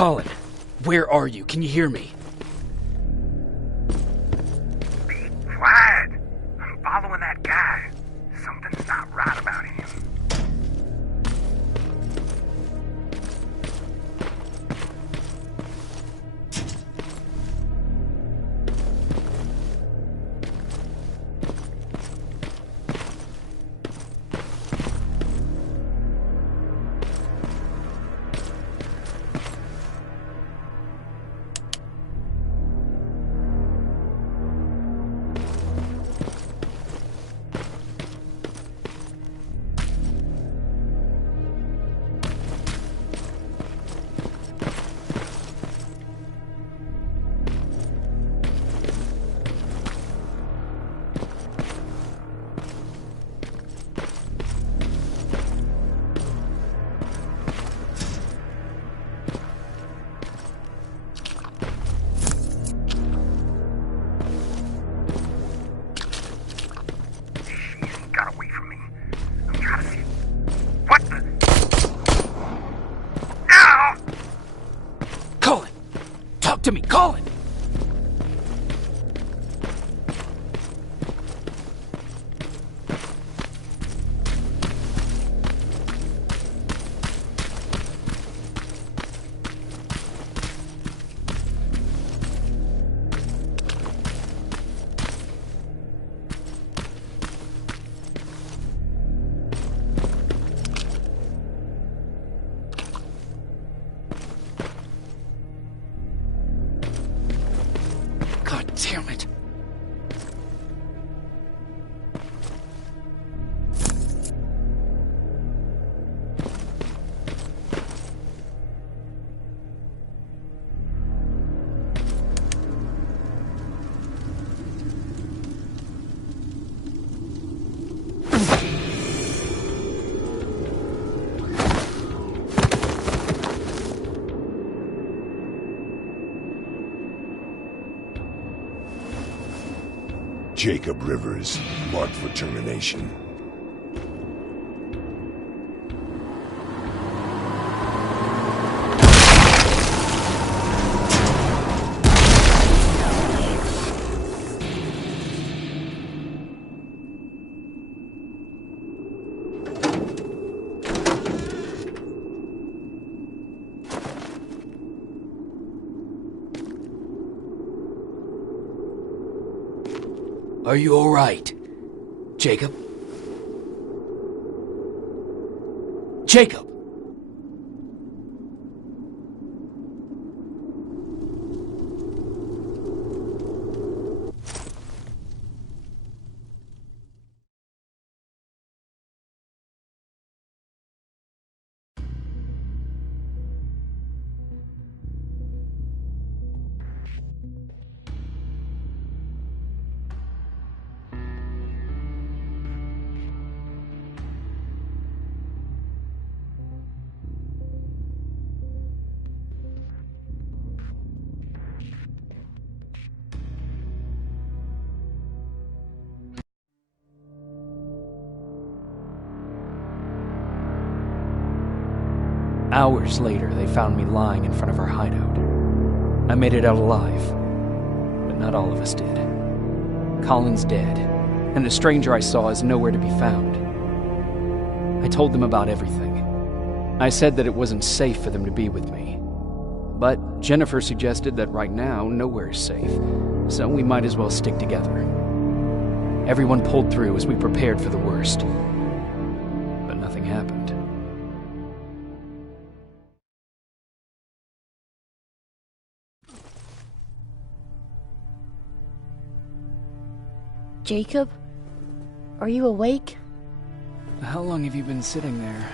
Colin, where are you? Can you hear me? Be quiet. I'm following that guy. Something's not right about him. To me, Colin! Damn it. Jacob Rivers, marked for termination. Are you all right, Jacob? Jacob! Hours later, they found me lying in front of our hideout. I made it out alive, but not all of us did. Colin's dead, and the stranger I saw is nowhere to be found. I told them about everything. I said that it wasn't safe for them to be with me. But Jennifer suggested that right now, nowhere is safe, so we might as well stick together. Everyone pulled through as we prepared for the worst. But nothing happened. Jacob? Are you awake? How long have you been sitting there?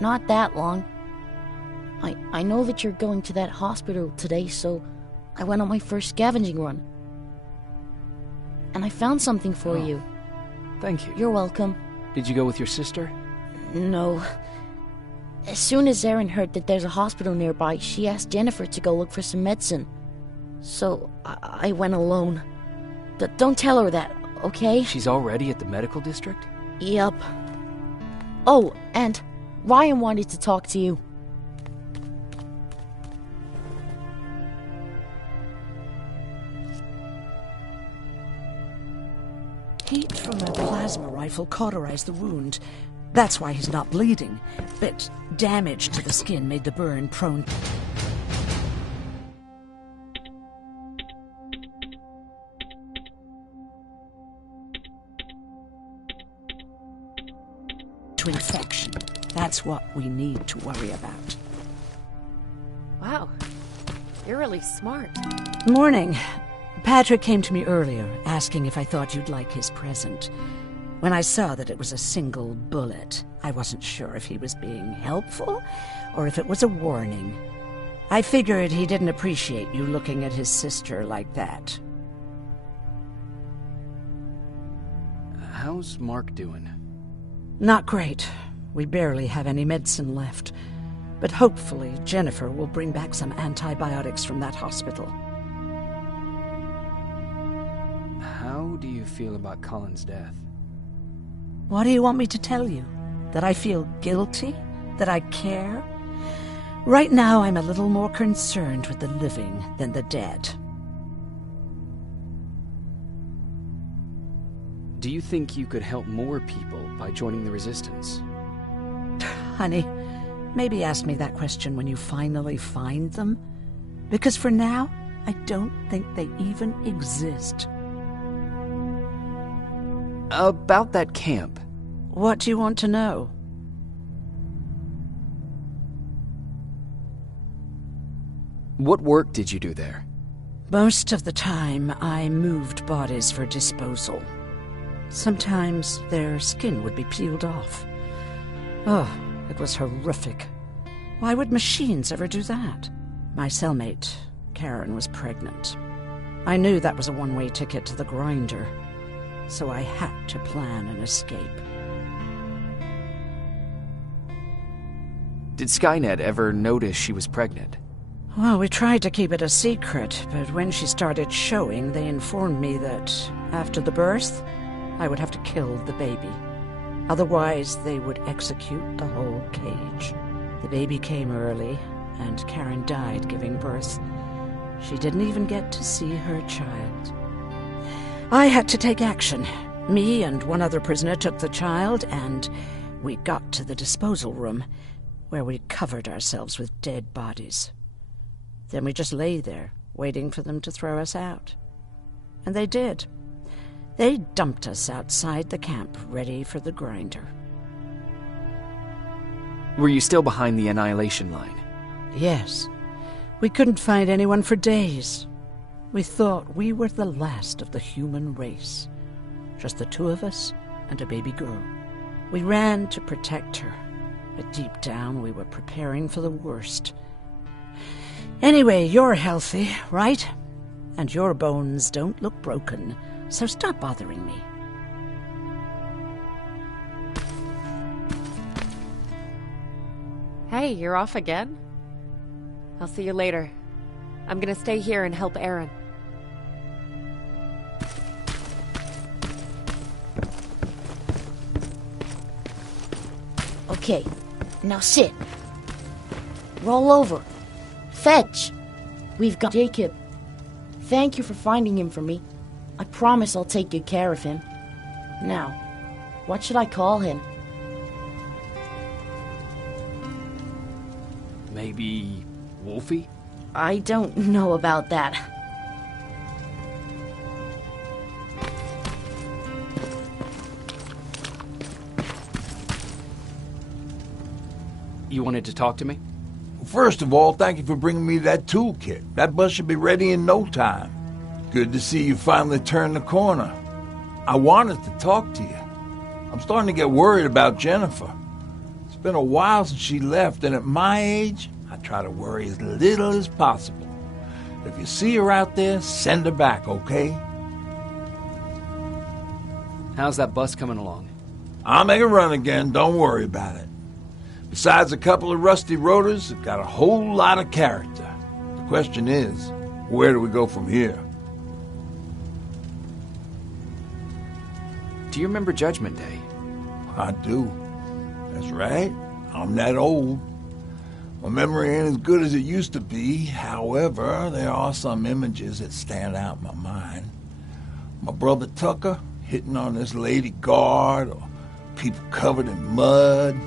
Not that long. I know that you're going to that hospital today, so I went on my first scavenging run. And I found something for you. Thank you. You're welcome. Did you go with your sister? No. As soon as Erin heard that there's a hospital nearby, she asked Jennifer to go look for some medicine. So I went alone. Don't tell her that, okay? She's already at the medical district? Yup. Oh, and Ryan wanted to talk to you. Heat from a plasma rifle cauterized the wound. That's why he's not bleeding. But damage to the skin made the burn prone to infection. That's what we need to worry about. Wow, you're really smart. Morning. Patrick came to me earlier, asking if I thought you'd like his present. When I saw that it was a single bullet, I wasn't sure if he was being helpful or if it was a warning. I figured he didn't appreciate you looking at his sister like that. How's Mark doing? Not great. We barely have any medicine left. But hopefully Jennifer will bring back some antibiotics from that hospital. How do you feel about Colin's death? What do you want me to tell you? That I feel guilty? That I care? Right now, I'm a little more concerned with the living than the dead. Do you think you could help more people by joining the Resistance? Honey, maybe ask me that question when you finally find them. Because for now, I don't think they even exist. About that camp. What do you want to know? What work did you do there? Most of the time, I moved bodies for disposal. Sometimes their skin would be peeled off. Oh, it was horrific. Why would machines ever do that? My cellmate, Karen, was pregnant. I knew that was a one-way ticket to the grinder, so I had to plan an escape. Did Skynet ever notice she was pregnant? Well, we tried to keep it a secret, but when she started showing, they informed me that after the birth, I would have to kill the baby. Otherwise, they would execute the whole cage. The baby came early, and Karen died giving birth. She didn't even get to see her child. I had to take action. Me and one other prisoner took the child, and we got to the disposal room, where we covered ourselves with dead bodies. Then we just lay there, waiting for them to throw us out. And they did. They dumped us outside the camp, ready for the grinder. Were you still behind the annihilation line? Yes. We couldn't find anyone for days. We thought we were the last of the human race. Just the two of us and a baby girl. We ran to protect her, but deep down we were preparing for the worst. Anyway, you're healthy, right? And your bones don't look broken, so stop bothering me. Hey, you're off again? I'll see you later. I'm gonna stay here and help Aaron. Okay, now sit. Roll over. Fetch. We've got Jacob. Thank you for finding him for me. I promise I'll take good care of him. Now, what should I call him? Maybe Wolfie? I don't know about that. You wanted to talk to me? First of all, thank you for bringing me that toolkit. That bus should be ready in no time. Good to see you finally turned the corner. I wanted to talk to you. I'm starting to get worried about Jennifer. It's been a while since she left, and at my age, I try to worry as little as possible. If you see her out there, send her back, okay? How's that bus coming along? I'll make a run again, don't worry about it. Besides a couple of rusty rotors, it's got a whole lot of character. The question is, where do we go from here? Do you remember Judgment Day? I do. That's right. I'm that old. My memory ain't as good as it used to be. However, there are some images that stand out in my mind. My brother Tucker, hitting on this lady guard or people covered in mud.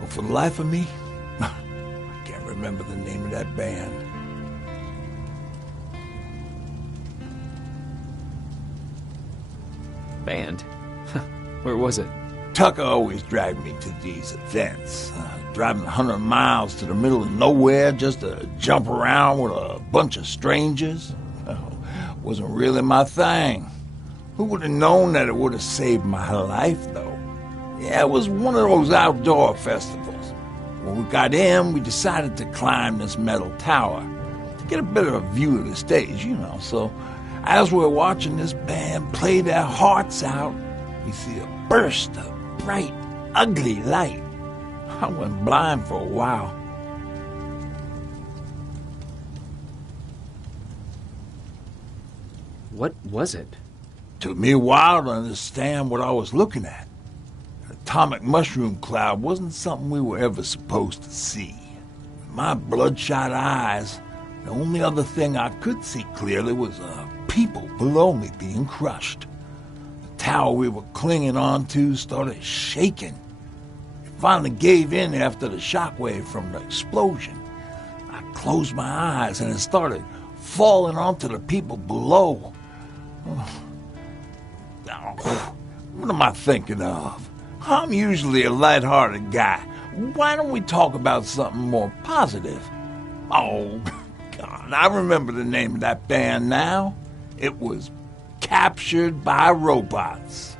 But for the life of me, I can't remember the name of that band. Band? Where was it? Tucker always dragged me to these events, driving 100 miles to the middle of nowhere just to jump around with a bunch of strangers. Wasn't really my thing. Who would have known that it would have saved my life, though? Yeah, it was one of those outdoor festivals. When we got in, we decided to climb this metal tower to get a better view of the stage, So as we're watching this band play their hearts out, we see a burst of bright, ugly light. I went blind for a while. What was it? Took me a while to understand what I was looking at. An atomic mushroom cloud wasn't something we were ever supposed to see. With my bloodshot eyes, the only other thing I could see clearly was people below me being crushed. The tower we were clinging onto started shaking. It finally gave in after the shockwave from the explosion. I closed my eyes and it started falling onto the people below. What am I thinking of? I'm usually a lighthearted guy. Why don't we talk about something more positive? Oh, God, I remember the name of that band now. It was Captured by Robots.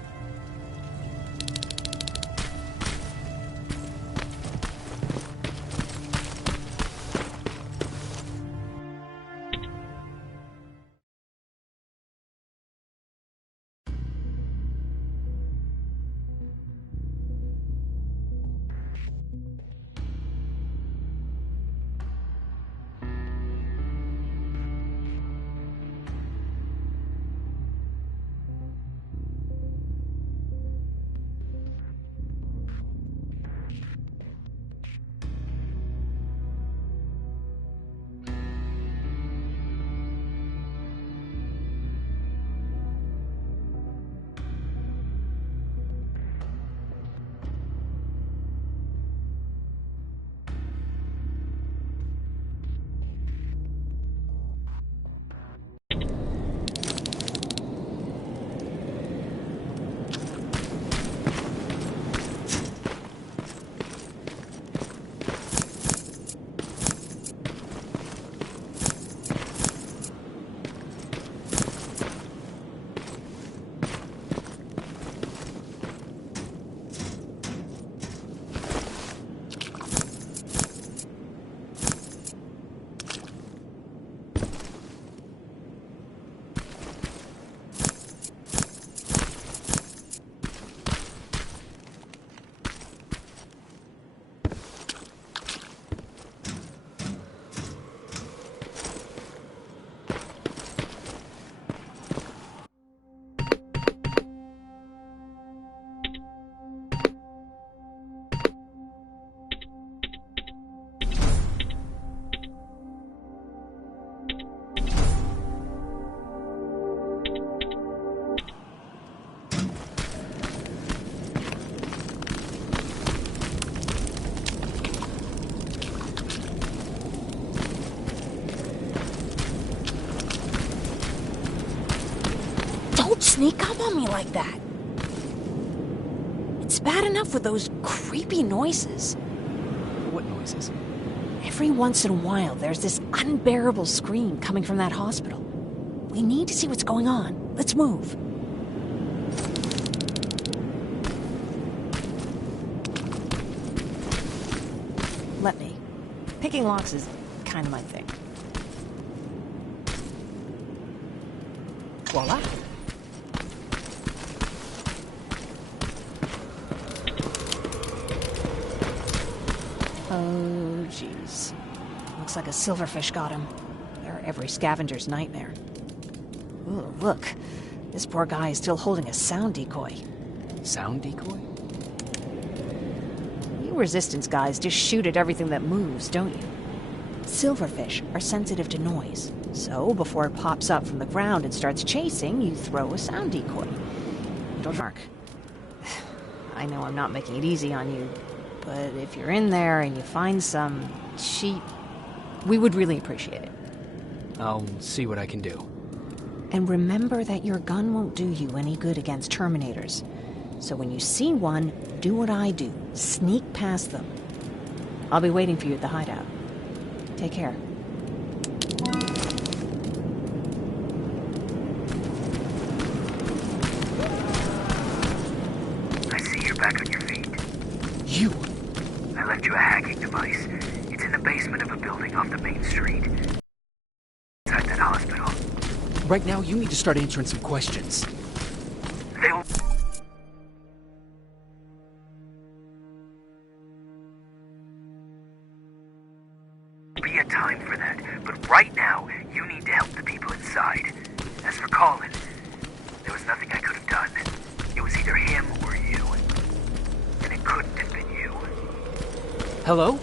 Sneak up on me like that. It's bad enough with those creepy noises. What noises? Every once in a while, there's this unbearable scream coming from that hospital. We need to see what's going on. Let's move. Let me. Picking locks is kind of my thing. Voila. Oh, jeez. Looks like a silverfish got him. They're every scavenger's nightmare. Ooh, look. This poor guy is still holding a sound decoy. Sound decoy? You Resistance guys just shoot at everything that moves, don't you? Silverfish are sensitive to noise. So, before it pops up from the ground and starts chasing, you throw a sound decoy. Don't Mark. I know I'm not making it easy on you, but if you're in there and you find some sheep, we would really appreciate it. I'll see what I can do. And remember that your gun won't do you any good against Terminators. So when you see one, do what I do. Sneak past them. I'll be waiting for you at the hideout. Take care. I see you're back on your feet. You! I left you a hacking device. It's in the basement of a building off the main street. Inside that hospital. Right now, you need to start answering some questions. They'll... be a time for that, but right now, you need to help the people inside. As for Colin, there was nothing I could have done. It was either him or you. And it couldn't have been you. Hello?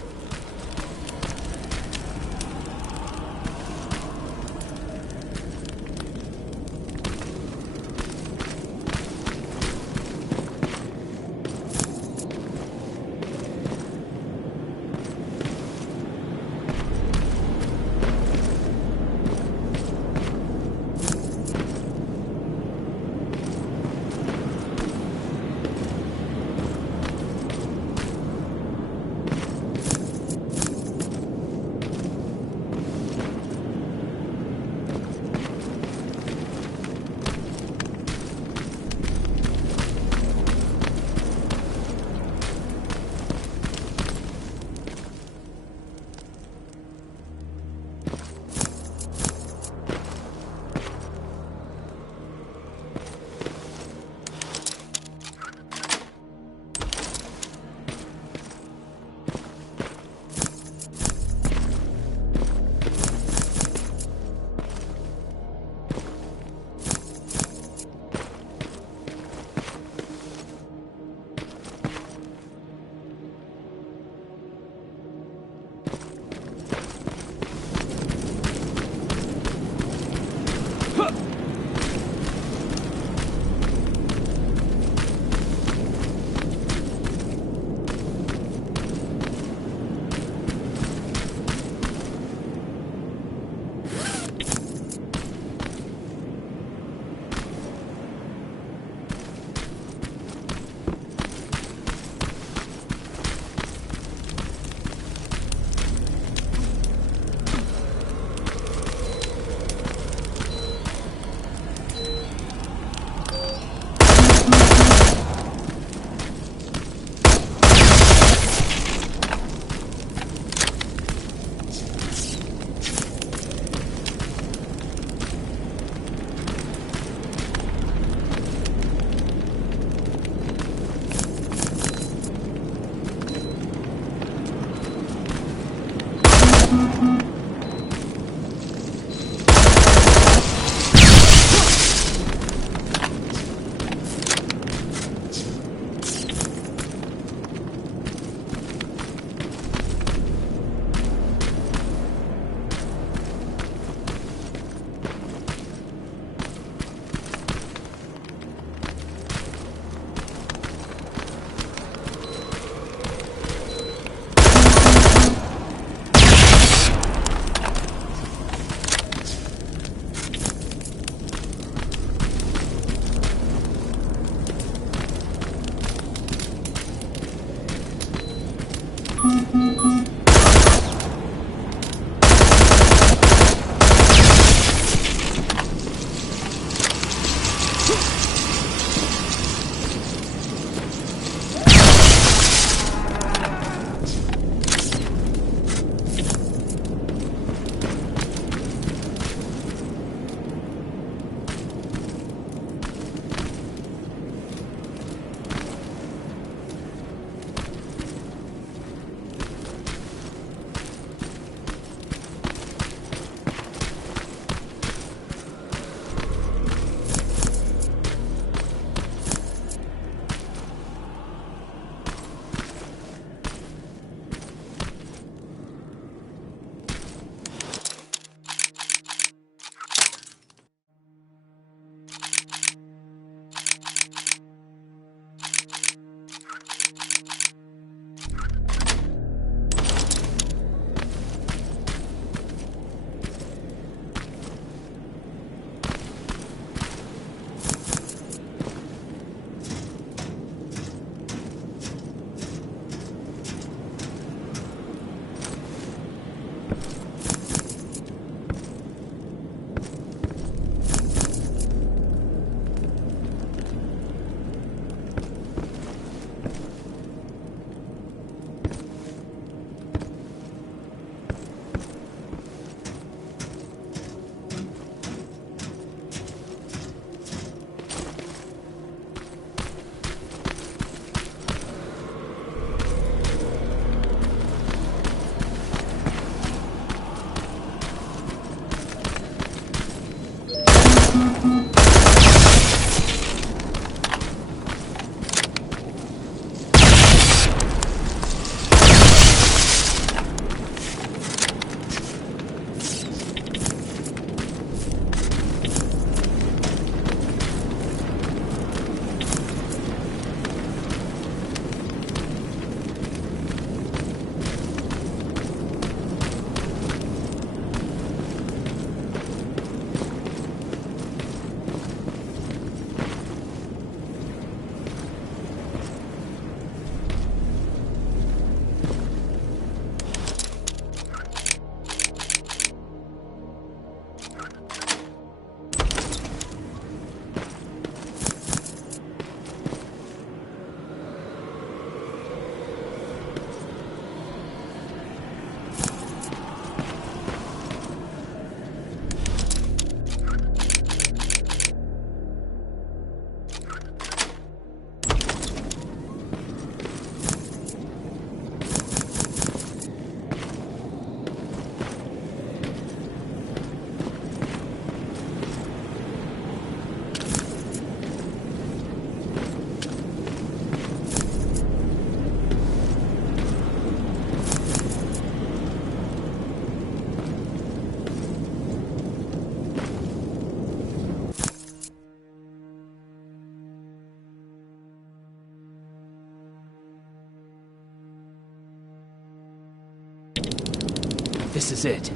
This is it.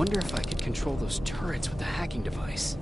Wonder if I could control those turrets with the hacking device.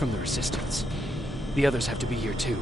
from the Resistance. The others have to be here too.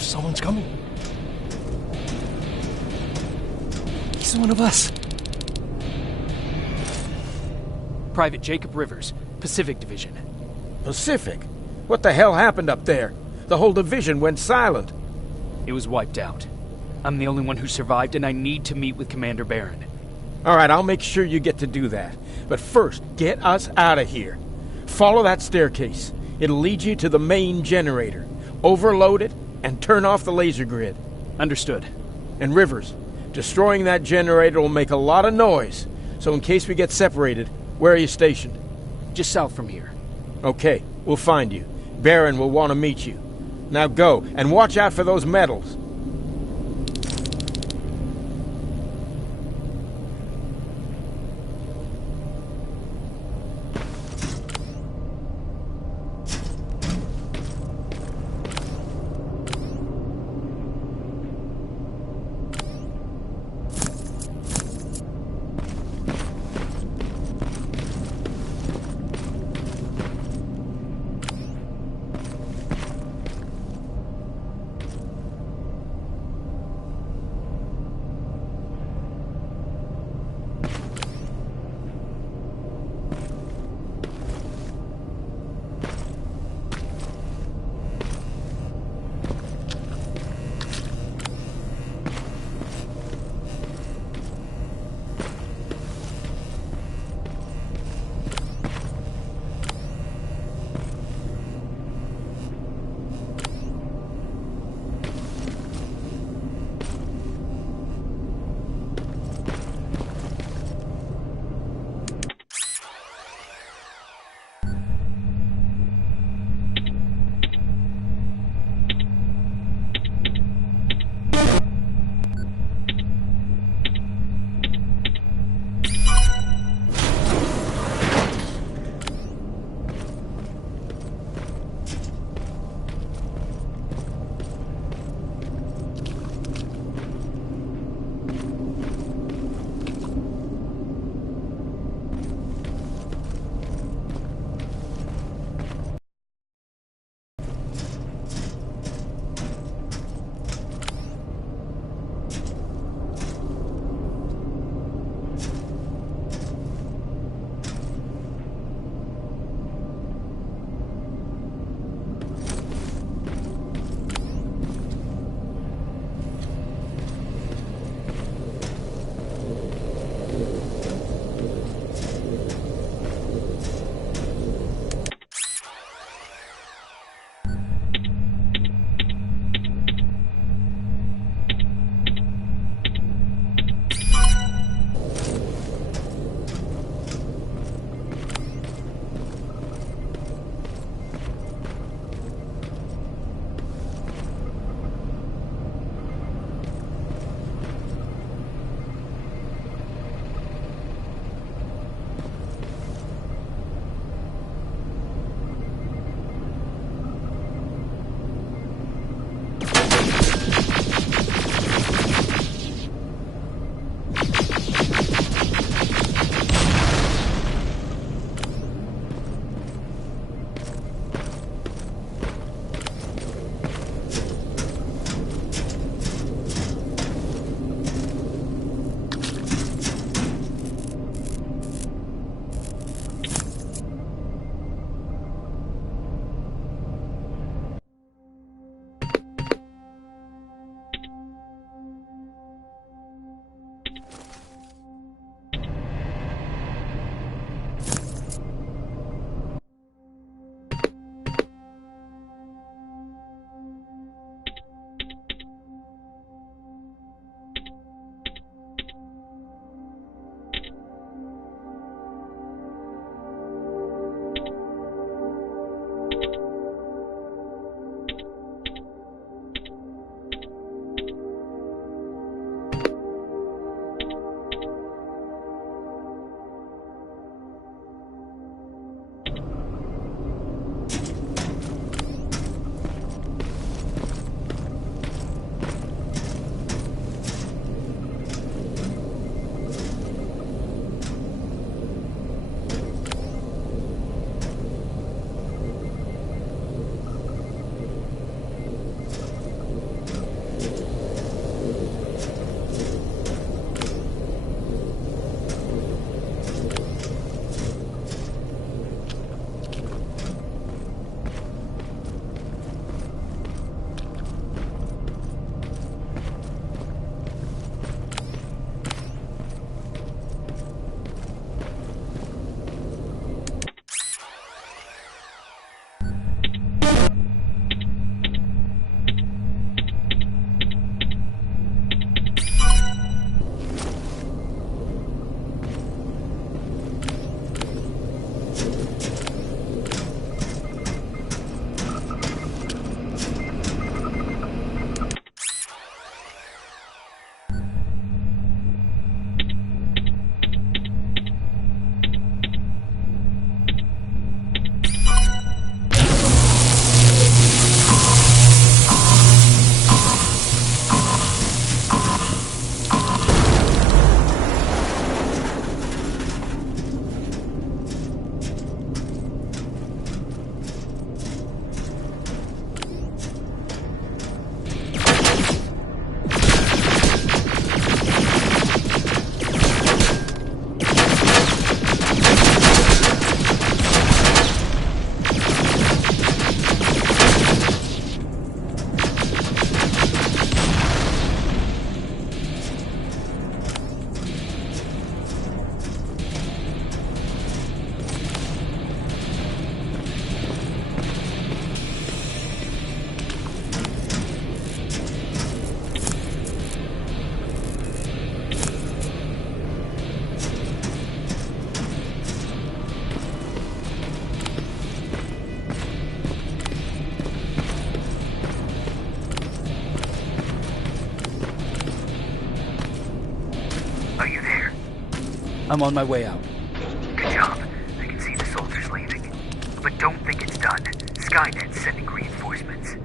Someone's coming. He's one of us. Private Jacob Rivers, Pacific Division. Pacific? What the hell happened up there? The whole division went silent. It was wiped out. I'm the only one who survived, and I need to meet with Commander Barron. All right, I'll make sure you get to do that. But first, get us out of here. Follow that staircase. It'll lead you to the main generator. Overload it and turn off the laser grid. Understood. And Rivers, destroying that generator will make a lot of noise. So in case we get separated, where are you stationed? Just south from here. Okay, we'll find you. Barron will want to meet you. Now go, and watch out for those medals. I'm on my way out. Good job. I can see the soldiers leaving. But don't think it's done. Skynet's sending reinforcements.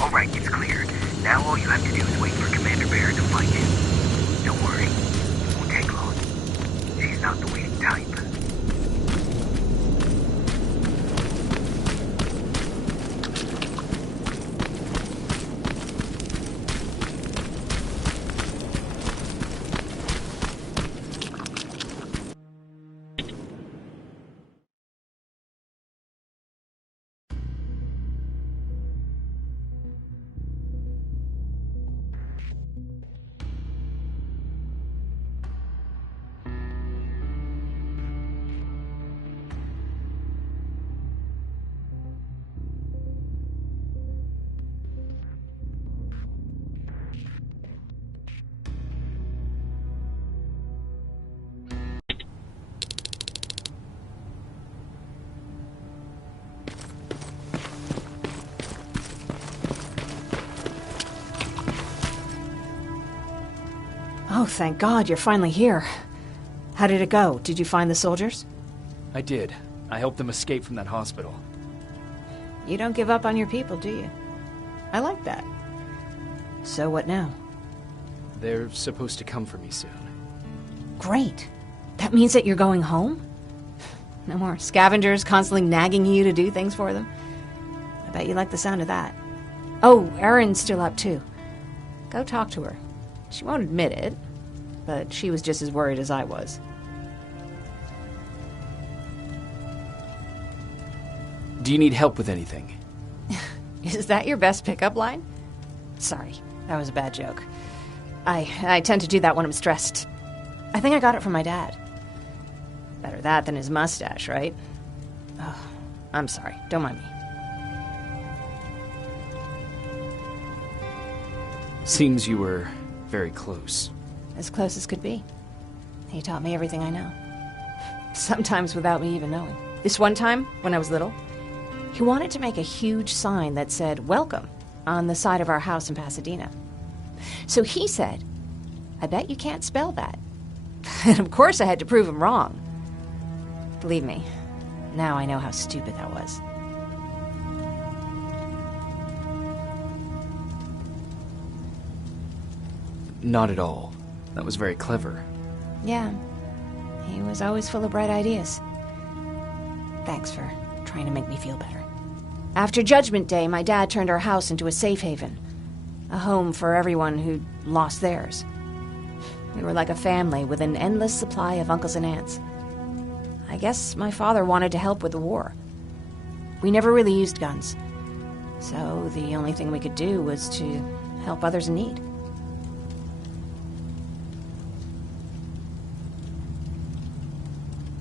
Alright, it's cleared. Now all you have to do is wait for Commander Barrett to find you. Don't worry. It won't take long. She's not the waiting type. Oh, thank God, you're finally here. How did it go? Did you find the soldiers? I did. I helped them escape from that hospital. You don't give up on your people, do you? I like that. So what now? They're supposed to come for me soon. Great. That means that you're going home? No more scavengers constantly nagging you to do things for them? I bet you like the sound of that. Oh, Erin's still up too. Go talk to her. She won't admit it, but she was just as worried as I was. Do you need help with anything? Is that your best pickup line? Sorry, that was a bad joke. I tend to do that when I'm stressed. I think I got it from my dad. Better that than his mustache, right? Oh, I'm sorry. Don't mind me. Seems you were very close. As close as could be. He taught me everything I know. Sometimes without me even knowing. This one time, when I was little, he wanted to make a huge sign that said, "Welcome," on the side of our house in Pasadena. So he said, "I bet you can't spell that." And of course I had to prove him wrong. Believe me, now I know how stupid that was. Not at all. That was very clever. Yeah, he was always full of bright ideas. Thanks for trying to make me feel better. After Judgment Day, my dad turned our house into a safe haven. A home for everyone who'd lost theirs. We were like a family with an endless supply of uncles and aunts. I guess my father wanted to help with the war. We never really used guns. So the only thing we could do was to help others in need.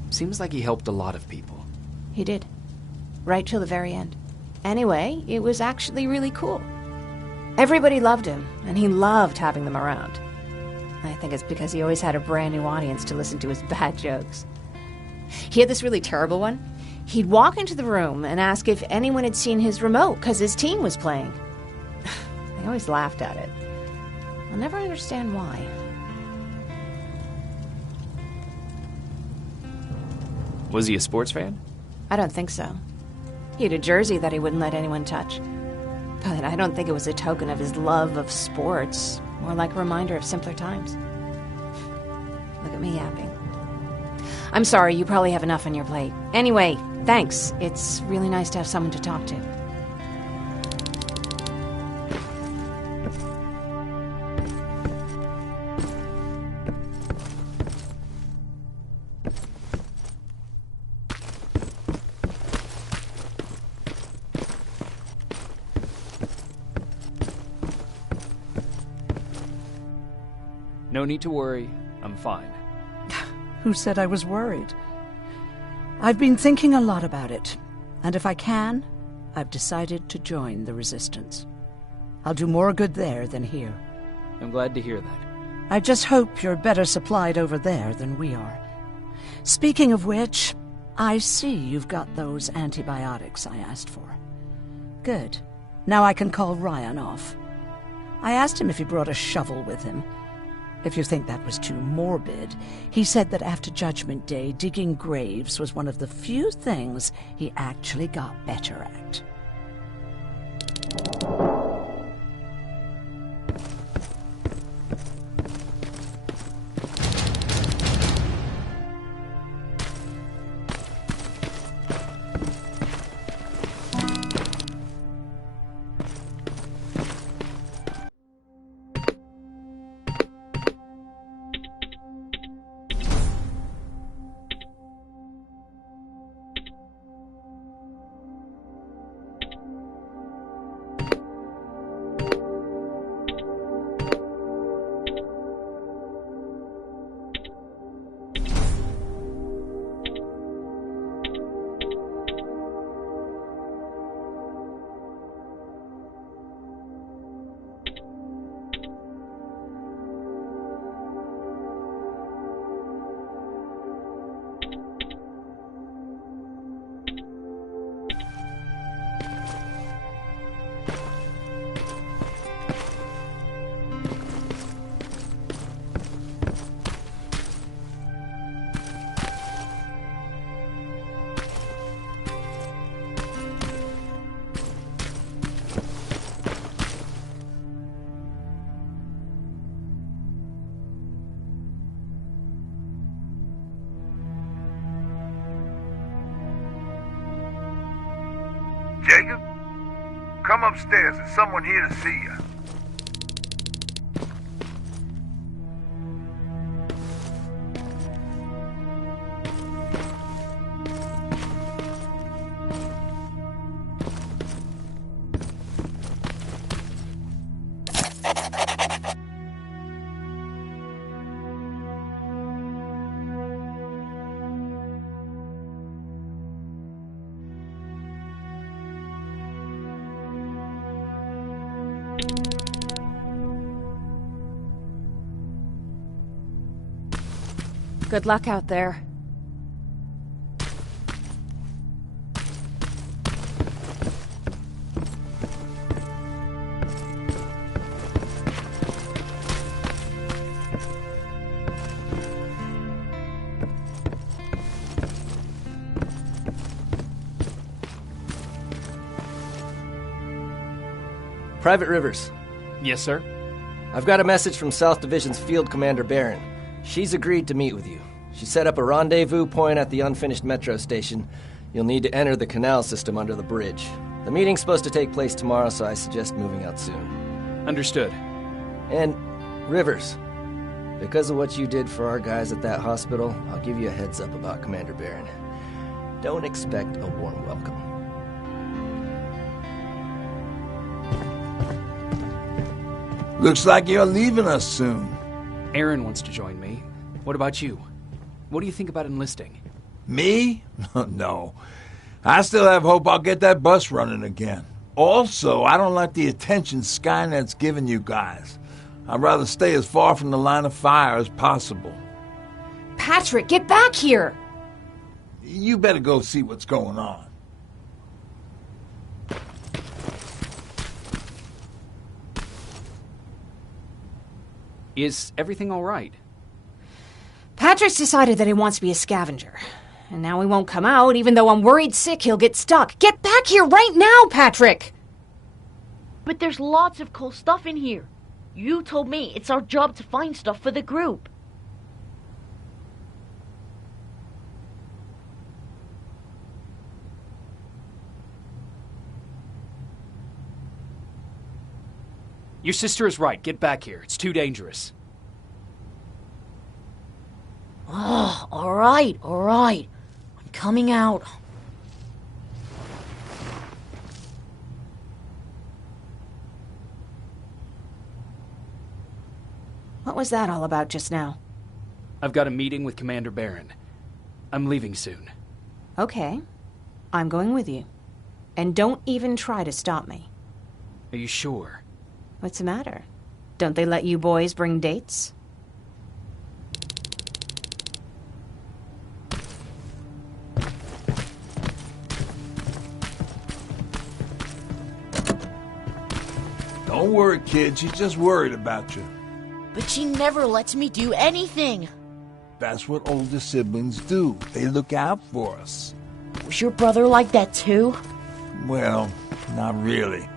Seems like he helped a lot of people. He did. Right till the very end. Anyway, it was actually really cool. Everybody loved him, and he loved having them around. I think it's because he always had a brand new audience to listen to his bad jokes. He had this really terrible one. He'd walk into the room and ask if anyone had seen his remote because his team was playing. I always laughed at it. I'll never understand why. Was he a sports fan? I don't think so. He had a jersey that he wouldn't let anyone touch. But I don't think it was a token of his love of sports, more like a reminder of simpler times. Look at me yapping. I'm sorry, you probably have enough on your plate. Anyway, thanks. It's really nice to have someone to talk to. No need to worry. I'm fine. Who said I was worried? I've been thinking a lot about it, and if I can, I've decided to join the Resistance. I'll do more good there than here. I'm glad to hear that. I just hope you're better supplied over there than we are. Speaking of which, I see you've got those antibiotics I asked for. Good. Now I can call Ryan off. I asked him if he brought a shovel with him. If you think that was too morbid, he said that after Judgment Day, digging graves was one of the few things he actually got better at. Jacob? Come upstairs. There's someone here to see you. Good luck out there. Private Rivers, Yes, sir? I've got a message from South Division's Field Commander Barron. She's agreed to meet with you. She set up a rendezvous point at the unfinished metro station. You'll need to enter the canal system under the bridge. The meeting's supposed to take place tomorrow, so I suggest moving out soon. Understood. And, Rivers, because of what you did for our guys at that hospital, I'll give you a heads up about Commander Barron. Don't expect a warm welcome. Looks like you're leaving us soon. Aaron wants to join me. What about you? What do you think about enlisting? Me? No. I still have hope I'll get that bus running again. Also, I don't like the attention Skynet's giving you guys. I'd rather stay as far from the line of fire as possible. Patrick, get back here! You better go see what's going on. Is everything all right? Patrick's decided that he wants to be a scavenger. And now he won't come out, even though I'm worried sick he'll get stuck. Get back here right now, Patrick! But there's lots of cool stuff in here. You told me it's our job to find stuff for the group. Your sister is right. Get back here. It's too dangerous. Oh, all right. I'm coming out. What was that all about just now? I've got a meeting with Commander Barron. I'm leaving soon. Okay. I'm going with you. And don't even try to stop me. Are you sure? What's the matter? Don't they let you boys bring dates? Don't worry, kid. She's just worried about you. But she never lets me do anything. That's what older siblings do. They look out for us. Was your brother like that too? Well, not really.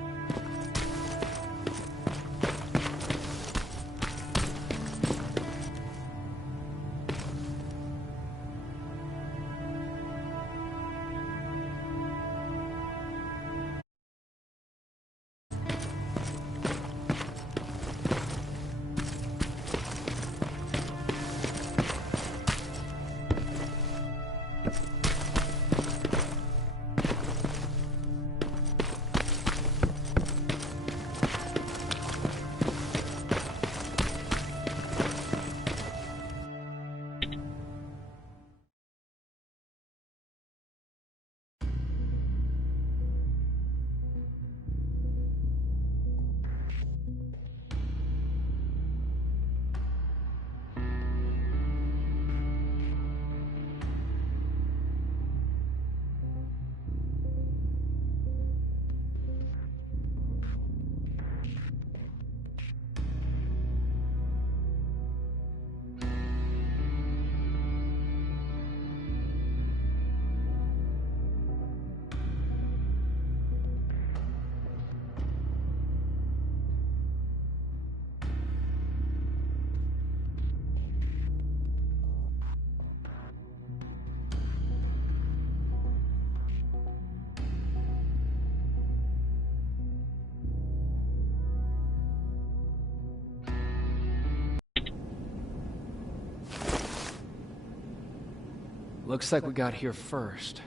Looks like we got here first.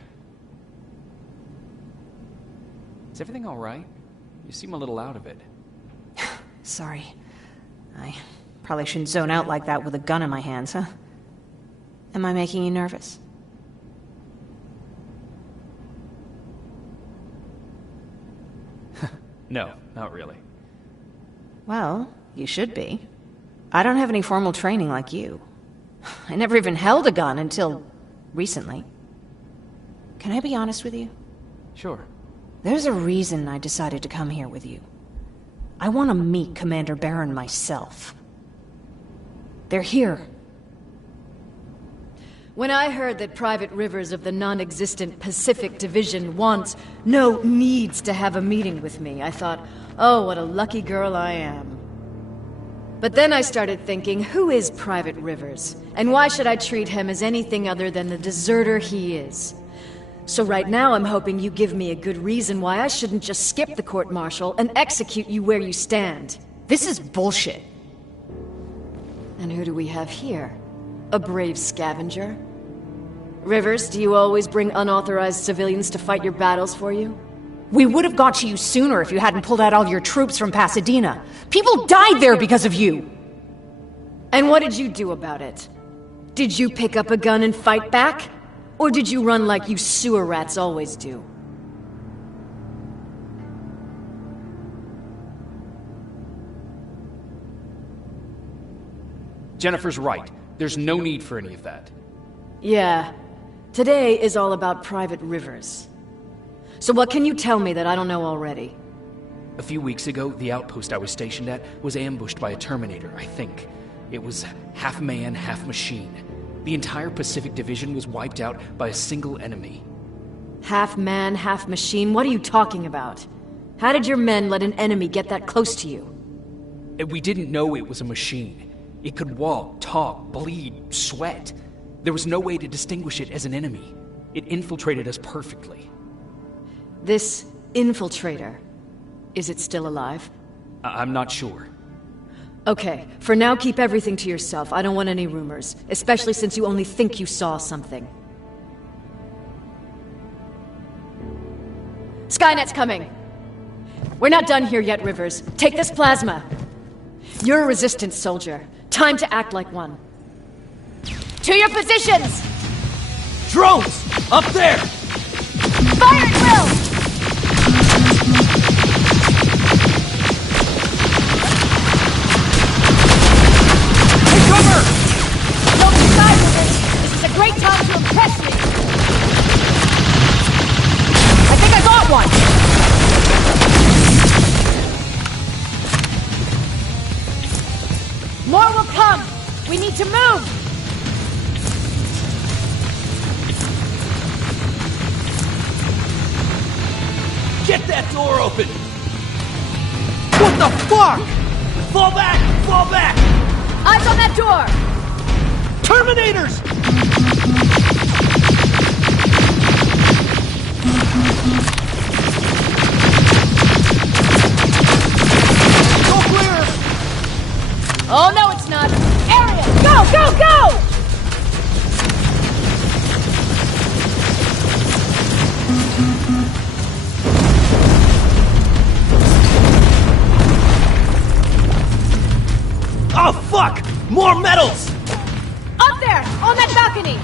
Is everything all right? You seem a little out of it. Sorry. I probably shouldn't zone out like that with a gun in my hands, huh? Am I making you nervous? No, not really. Well, you should be. I don't have any formal training like you. I never even held a gun until recently. Can I be honest with you? Sure. There's a reason I decided to come here with you. I want to meet Commander Barron myself. They're here. When I heard that Private Rivers of the non-existent Pacific Division needs to have a meeting with me, I thought, oh, what a lucky girl I am. But then I started thinking, who is Private Rivers? And why should I treat him as anything other than the deserter he is? So right now I'm hoping you give me a good reason why I shouldn't just skip the court-martial and execute you where you stand. This is bullshit. And who do we have here? A brave scavenger? Rivers, do you always bring unauthorized civilians to fight your battles for you? We would have got to you sooner if you hadn't pulled out all your troops from Pasadena. People died there because of you! And what did you do about it? Did you pick up a gun and fight back? Or did you run like you sewer rats always do? Jennifer's right. There's no need for any of that. Yeah. Today is all about Private Rivers. So what can you tell me that I don't know already? A few weeks ago, the outpost I was stationed at was ambushed by a Terminator, I think. It was half man, half machine. The entire Pacific Division was wiped out by a single enemy. Half man, half machine? What are you talking about? How did your men let an enemy get that close to you? We didn't know it was a machine. It could walk, talk, bleed, sweat. There was no way to distinguish it as an enemy. It infiltrated us perfectly. This infiltrator, is it still alive? I'm not sure. Okay, for now keep everything to yourself. I don't want any rumors, especially since you only think you saw something. Skynet's coming! We're not done here yet, Rivers. Take this plasma. You're a resistance soldier. Time to act like one. To your positions! Drones! Up there! Fire at will! Cover! Don't be shy, Rivers. This is a great time to impress me! I think I got one! More will come! We need to move! Get that door open! What the fuck? Fall back! Fall back! Eyes on that door! Terminators! Go clear! Oh, no, it's not! Area! Go, go, go! Oh, fuck! More metals! Up there! On that balcony!